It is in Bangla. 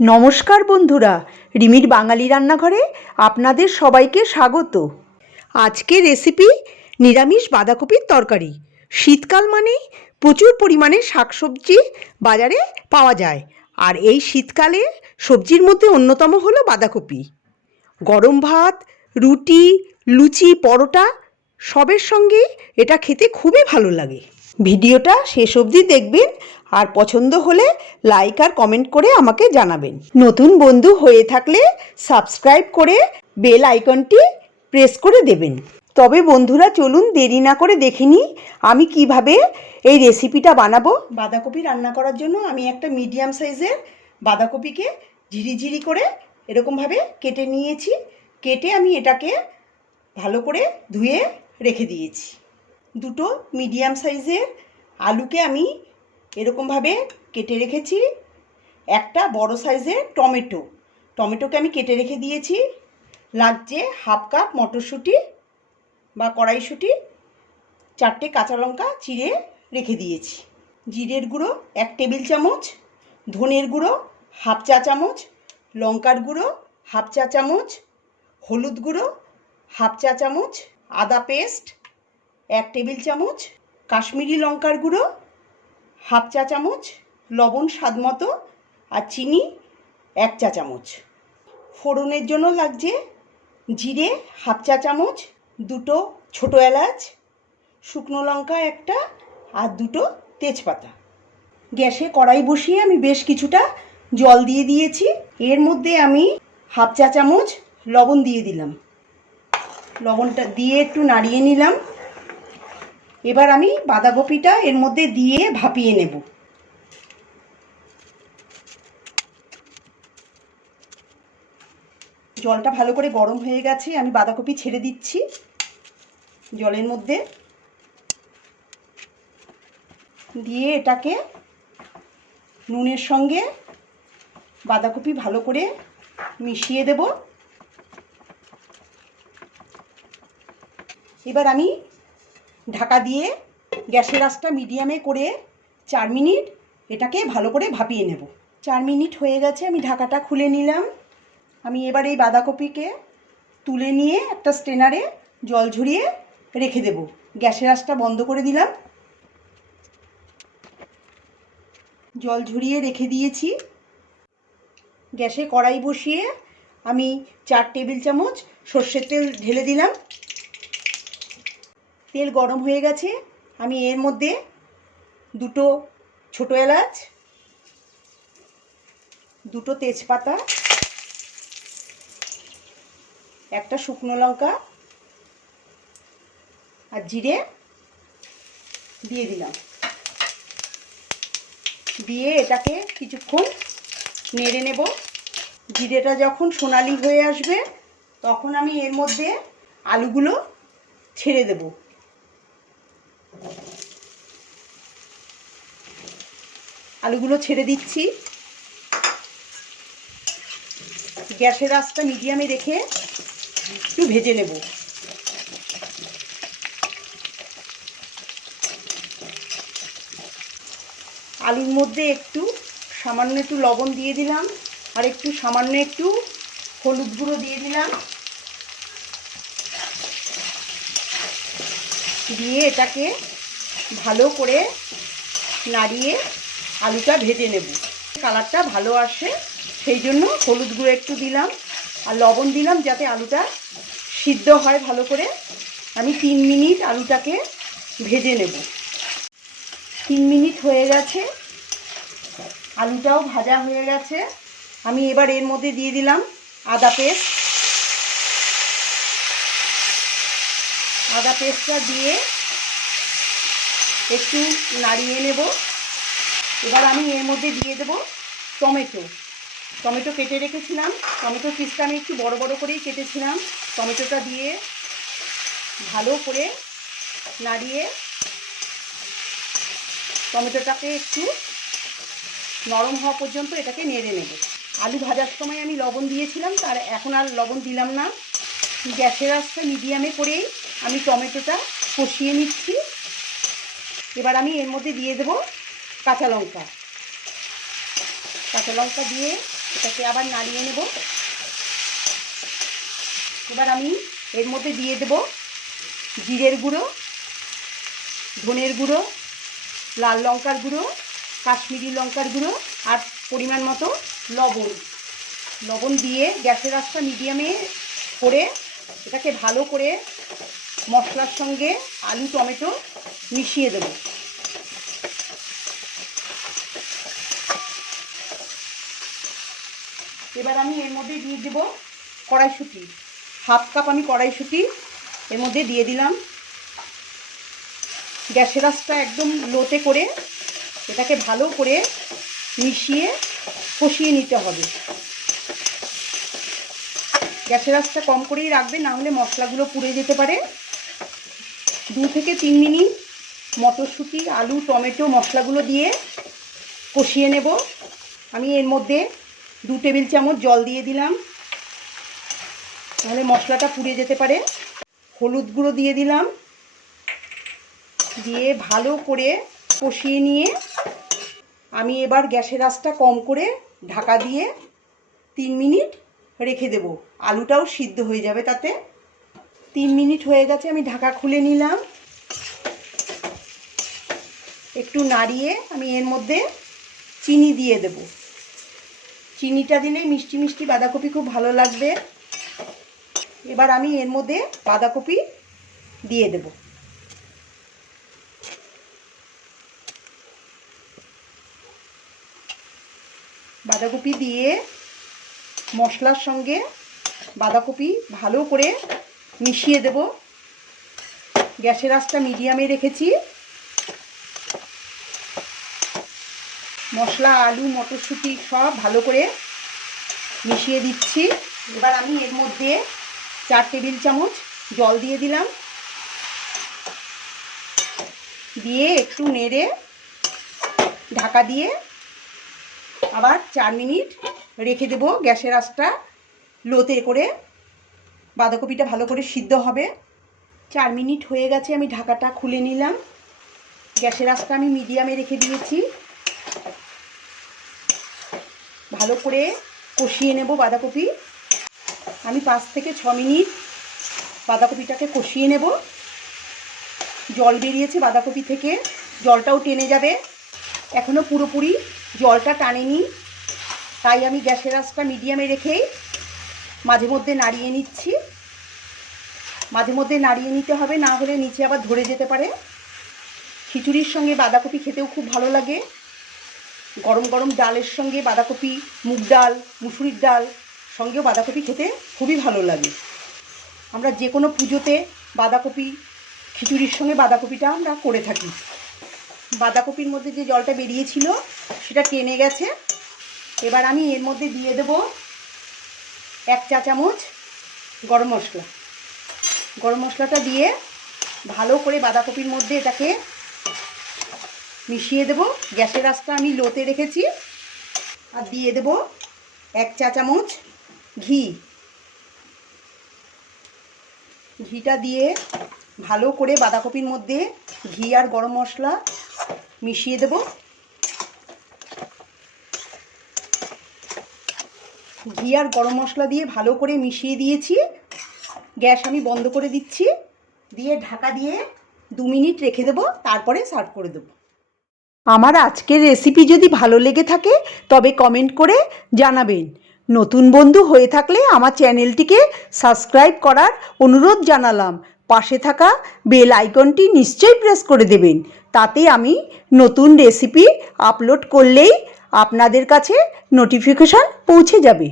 নমস্কার বন্ধুরা, রিমির বাঙালি রান্নাঘরে আপনাদের সবাইকে স্বাগত। আজকের রেসিপি নিরামিষ বাঁধাকপির তরকারি। শীতকাল মানেই প্রচুর পরিমাণে শাকসবজি বাজারে পাওয়া যায়, আর এই শীতকালে সবজির মধ্যে অন্যতম হলো বাঁধাকপি। গরম ভাত, রুটি, লুচি, পরোটা সবের সঙ্গে এটা খেতে খুবই ভালো লাগে। ভিডিওটা শেষ অবধি দেখবেন, আর পছন্দ হলে লাইক আর কমেন্ট করে আমাকে জানাবেন। নতুন বন্ধু হয়ে থাকলে সাবস্ক্রাইব করে বেল আইকনটি প্রেস করে দেবেন। তবে বন্ধুরা, চলুন দেরি না করে দেখে নিই আমি কিভাবে এই রেসিপিটা বানাবো। বাঁধাকপি রান্না করার জন্য আমি একটা মিডিয়াম সাইজের বাঁধাকপিকে ঝিরিঝিরি করে এরকমভাবে কেটে নিয়েছি। কেটে আমি এটাকে ভালো করে ধুয়ে রেখে দিয়েছি। দুটো মিডিয়াম সাইজের আলুকে আমি এরকমভাবে কেটে রেখেছি। একটা বড় সাইজের টমেটোকে আমি কেটে রেখে দিয়েছি। লাগছে হাফ কাপ মটরশুঁটি বা কড়াইশুঁটি, 4টে কাঁচা লঙ্কা চিড়ে রেখে দিয়েছি। জিরের গুঁড়ো 1 টেবিল চামচ, ধনের গুঁড়ো হাফ চা চামচ, লঙ্কার গুঁড়ো হাফ চা চামচ, হলুদ গুঁড়ো হাফ চা চামচ, আদা পেস্ট 1 টেবিল চামচ, কাশ্মীরি লঙ্কার গুঁড়ো হাফ চা চামচ, লবণ স্বাদ মতো, আর চিনি 1 চা চামচ। ফোড়নের জন্য লাগছে জিরে হাফ চা চামচ, 2টো ছোটো এলাচ, শুকনো লঙ্কা 1টা, আর 2টো তেজপাতা। গ্যাসে কড়াই বসিয়ে আমি বেশ কিছুটা জল দিয়ে দিয়েছি। এর মধ্যে আমি হাফ চা চামচ লবণ দিয়ে দিলাম। লবণটা দিয়ে একটু নাড়িয়ে নিলাম। এবার আমি বাঁধাকপিটা এর মধ্যে দিয়ে ভাপিয়ে নেব। জলটা ভালো করে গরম হয়ে গেছে, আমি বাঁধাকপি ছেড়ে দিচ্ছি জলের মধ্যে। দিয়ে এটাকে নুনের সঙ্গে বাঁধাকপি ভালো করে মিশিয়ে দেব। এবার আমি ঢাকা দিয়ে গ্যাসের আঁচটা মিডিয়ামে করে 4 মিনিট এটাকে ভালো করে ভাপিয়ে নেব। 4 মিনিট হয়ে গেছে, আমি ঢাকাটা খুলে নিলাম। আমি এবার এই বাঁধাকপিকে তুলে নিয়ে একটা স্ট্রেনারে জল ঝরিয়ে রেখে দেব। গ্যাসের আঁচটা বন্ধ করে দিলাম। জল ঝরিয়ে রেখে দিয়েছি। গ্যাসে কড়াই বসিয়ে আমি 4 টেবিল চামচ সর্ষের তেল ঢেলে দিলাম। তেল গরম হয়ে গেছে, আমি এর মধ্যে 2টো ছোটো এলাচ, 2টো তেজপাতা, 1টা শুকনো লঙ্কা আর জিরে দিয়ে দিলাম। দিয়ে এটাকে কিছুক্ষণ নেড়ে নেব। জিরেটা যখন সোনালি হয়ে আসবে তখন আমি এর মধ্যে আলুগুলো ছেড়ে দেব। আলুগুলো ছেড়ে দিচ্ছি। গ্যাসের আঁচটা মিডিয়ামে রেখে একটু ভেজে নেব। আলুর মধ্যে সামান্য একটু লবণ দিয়ে দিলাম, আর সামান্য একটু হলুদ গুঁড়ো দিয়ে দিলাম। দিয়ে এটাকে ভালো করে নাড়িয়ে আলুটা ভেজে নেব। কালারটা ভালো আসে সেই জন্য হলুদ গুঁড়ো একটু দিলাম আর লবণ দিলাম, যাতে আলুটা সিদ্ধ হয় ভালো করে। আমি 3 মিনিট আলুটাকে ভেজে নেব। 3 মিনিট হয়ে গেছে, আলুটাও ভাজা হয়ে গেছে। আমি এবার এর মধ্যে দিয়ে দিলাম আদা পেস্টটা দিয়ে একটু নাড়িয়ে নেব। এবার আমি এর মধ্যে দিয়ে দেব টমেটো কেটে রেখেছিলাম। টমেটো পিসটা আমি একটু বড় বড় করেই কেটেছিলাম। টমেটোটা দিয়ে ভালো করে নাড়িয়ে টমেটোটাকে একটু নরম হওয়া পর্যন্ত এটাকে নেড়ে নেব। আলু ভাজার সময় আমি লবণ দিয়েছিলাম, তার এখন আর লবণ দিলাম না। গ্যাসের আঁচটা মিডিয়ামে করেই আমি টমেটোটা কষিয়ে নিচ্ছি। এবার আমি এর মধ্যে দিয়ে দেব কাঁচা লঙ্কা দিয়ে এটাকে আবার নাড়িয়ে নেব। এবার আমি এর মধ্যে দিয়ে দেব জিরের গুঁড়ো, ধনের গুঁড়ো, লাল লঙ্কার গুঁড়ো, কাশ্মীরি লঙ্কার গুঁড়ো আর পরিমাণ মতো লবণ দিয়ে গ্যাসের আঁচটা মিডিয়ামে করে এটাকে ভালো করে মশলার সঙ্গে আলু টমেটো মিশিয়ে দেব। এবার আমি এর মধ্যে দিয়ে দেব কড়াইশুঁটি, 1/2 কাপ আমি কড়াইশুঁটি এর মধ্যে দিয়ে দিলাম। গ্যাসের আঁচটা একদম লোতে করে এটাকে ভালো করে মিশিয়ে কষিয়ে নিতে হবে। গ্যাসের আঁচটা কম করেই রাখবেন, না হলে মশলাগুলো পুড়ে যেতে পারে। 2 থেকে 3 মিনিট মটরশুঁটি, আলু, টমেটো মশলাগুলো দিয়ে কষিয়ে নেব। আমি এর মধ্যে 2 টেবিল চামচ জল দিয়ে দিলাম, তাহলে মশলাটা পুড়ে যেতে পারে। হলুদ গুঁড়ো দিয়ে দিলাম, দিয়ে ভালো করে কষিয়ে নিয়ে আমি এবার গ্যাসের আঁচটা কম করে ঢাকা দিয়ে 3 মিনিট রেখে দেব। আলুটাও সিদ্ধ হয়ে যাবে তাতে। 3 মিনিট হয়ে গেছে, আমি ঢাকা খুলে নিলাম। একটু নাড়িয়ে আমি এর মধ্যে চিনি দিয়ে দেব। চিনিটা দিলে মিষ্টি মিষ্টি বাঁধাকপি খুব ভালো লাগবে। এবার আমি এর মধ্যে বাঁধাকপি দিয়ে দেব। বাঁধাকপি দিয়ে মশলার সঙ্গে বাঁধাকপি ভালো করে মিশিয়ে দেব। গ্যাসের আঁচটা মিডিয়ামে রেখেছি। মশলা, আলু, মটরশুঁটি সব ভালো করে মিশিয়ে দিচ্ছি। এবার আমি এর মধ্যে 4 টেবিল চামচ জল দিয়ে দিলাম, দিয়ে একটু নেড়ে ঢাকা দিয়ে আবার 4 মিনিট রেখে দেব। গ্যাসের আঁচটা লোতে করে বাঁধাকপিটা ভালো করে সিদ্ধ হবে। 4 মিনিট হয়ে গেছে, আমি ঢাকাটা খুলে নিলাম। গ্যাসের আঁচটা আমি মিডিয়ামে রেখে দিয়েছি। ভালো করে কষিয়ে নেব বাঁধাকপি। আমি 5 থেকে 6 মিনিট বাঁধাকপিটাকে কষিয়ে নেব। জল বেরিয়েছে বাঁধাকপি থেকে, জলটাও টেনে যাবে। এখনও পুরোপুরি জলটা টানেনি, তাই আমি গ্যাসের আঁচটা মিডিয়ামে রেখেই মাঝে মধ্যে নাড়িয়ে নিচ্ছি। মাঝে মধ্যে নাড়িয়ে নিতে হবে, না হলে নিচে আবার ধরে যেতে পারে। খিচুড়ির সঙ্গে বাঁধাকপি খেতেও খুব ভালো লাগে। গরম গরম ডালের সঙ্গে বাঁধাকপি, মুগ ডাল, মুসুরির ডাল সঙ্গেও বাঁধাকপি খেতে খুবই ভালো লাগে। আমরা যে কোনো পুজোতে বাঁধাকপি, খিচুড়ির সঙ্গে বাঁধাকপিটা আমরা করে থাকি। বাঁধাকপির মধ্যে যে জলটা বেরিয়েছিল সেটা টেনে গেছে। এবার আমি এর মধ্যে দিয়ে দেব 1 চা চামচ গরম মশলা। গরম মশলাটা দিয়ে ভালো করে বাঁধাকপির মধ্যে এটাকে মিশিয়ে দেব। গ্যাসের আঁচটা আমি লোতে রেখেছি। আর দিয়ে দেব 1 চা চামচ ঘি। ঘিটা দিয়ে ভালো করে বাঁধাকপির মধ্যে ঘি আর গরম মশলা মিশিয়ে দেব। ঘি আর গরম মশলা দিয়ে ভালো করে মিশিয়ে দিয়েছি। গ্যাস আমি বন্ধ করে দিচ্ছি, দিয়ে ঢাকা দিয়ে 2 মিনিট রেখে দেব, তারপরে সার্ভ করে দেব। আমার আজকের রেসিপি যদি ভালো লেগে থাকে তবে কমেন্ট করে জানাবেন। নতুন বন্ধু হয়ে থাকলে আমার চ্যানেলটিকে সাবস্ক্রাইব করার অনুরোধ জানালাম। পাশে থাকা বেল আইকনটি নিশ্চয়ই প্রেস করে দেবেন, তাতে আমি নতুন রেসিপি আপলোড করলেই আপনাদের কাছে নোটিফিকেশন পৌঁছে যাবে।